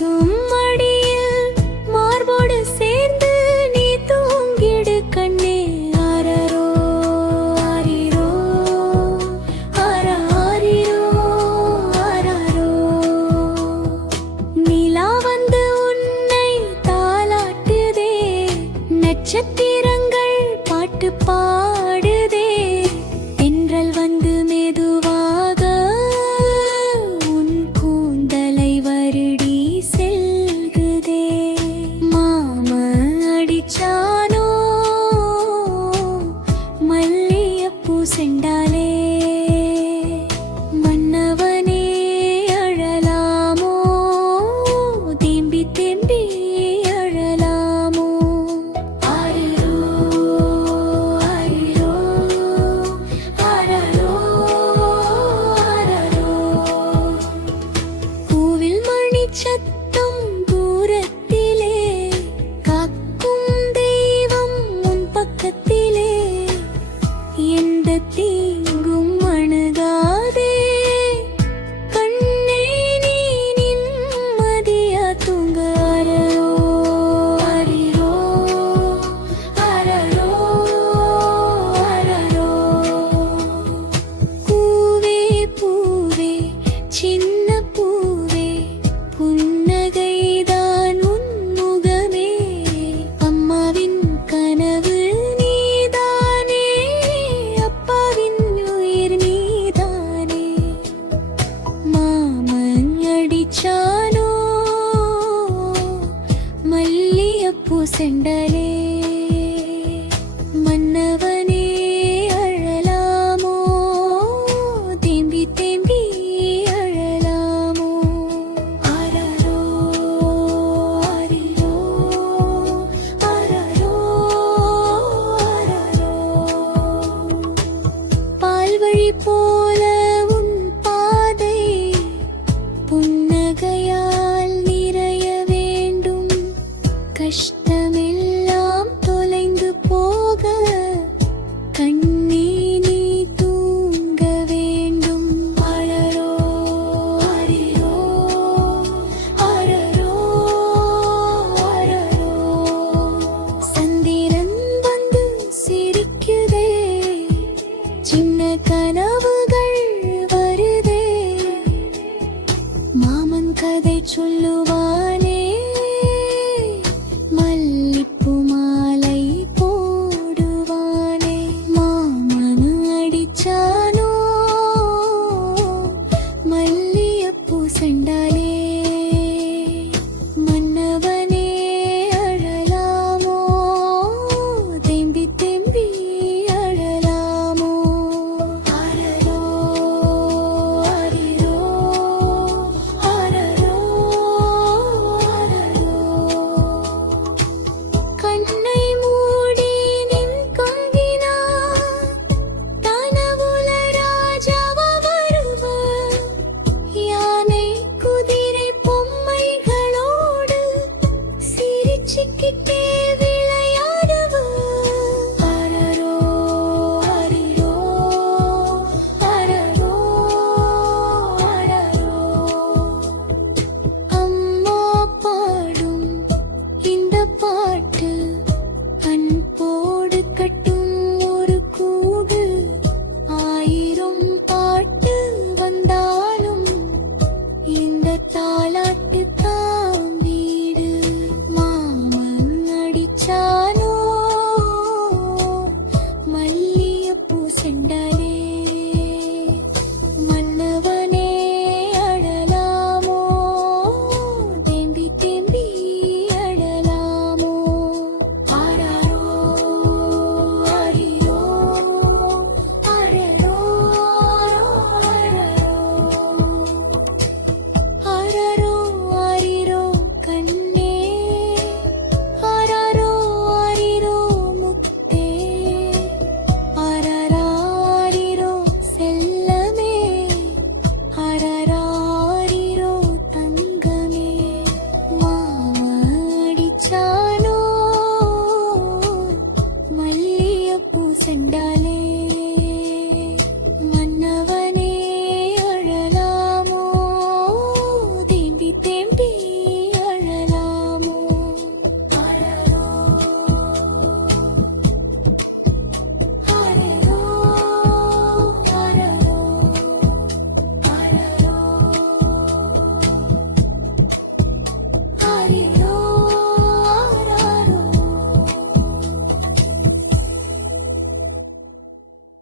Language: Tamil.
பேசும் மடியில் மார்போடு சேர்ந்து நீ தூங்கிடு கண்ணே. ஆரரோ ஆரிரோ ஆராரிரோ ஆராரோ. நிலா வந்து உன்னை தாலாட்டுதே, நட்சத்திரங்கள் பாட்டு பாடுதே. தென்றல் வந்து மெதுவாக உன் கூந்தலை வருடி செல்குதே. மாம அடிச்சானோ மல்லியப்பூ செண்டாலே. மன்னவனே அழலாமோ, தேம்பி தேம்பி அழலாமோ. ஆரிரோ ஆரிரோ ஆரரோ ஆரரோ. பூவில் மணி சத்தம் தூரத்திலே, காக்கும் தெய்வம் உன் பக்கத்திலே. எந்த தீங்கும் அணுகாதே கண்ணே, நீ நிம்மதியா தூங்க. ஆரரோ ஆரிரோ ஆரரோ ஆரரோ. பூவே பூவே சின்ன பூவே, புன்னகைதான் உன் முகமே. அம்மாவின் கனவு நீதானே, அப்பாவின் உயிர் நீதானே. மாமன் அடிச்சானோ மல்லியப்பூ செண்டலே. மன்னவனே அழலாமோ, தேம்பி தேம்பி அழலாமோ. ஆரரோ ஆரிரோ ஆரரோ ஆரரோ. பால்வழி போல உன் பாதை புன்னகையால் நிறைய வேண்டும். கஷ்டமெல்லாம் தொலைந்து போக கண்ணே நீ தூங்க வேண்டும். ஆரரோ ஆரிரோ ஆரரோ ஆரரோ. சந்திரன் வந்து சிரிக்குதே, சின்ன கனவுகள் வருதே. மாமன் கதை சொல்லுவானே, மல்லிப்பூ மாலை போடுவானே. மாமன் அடிச்சானோ மல்லியப்பூ செண்டாலே.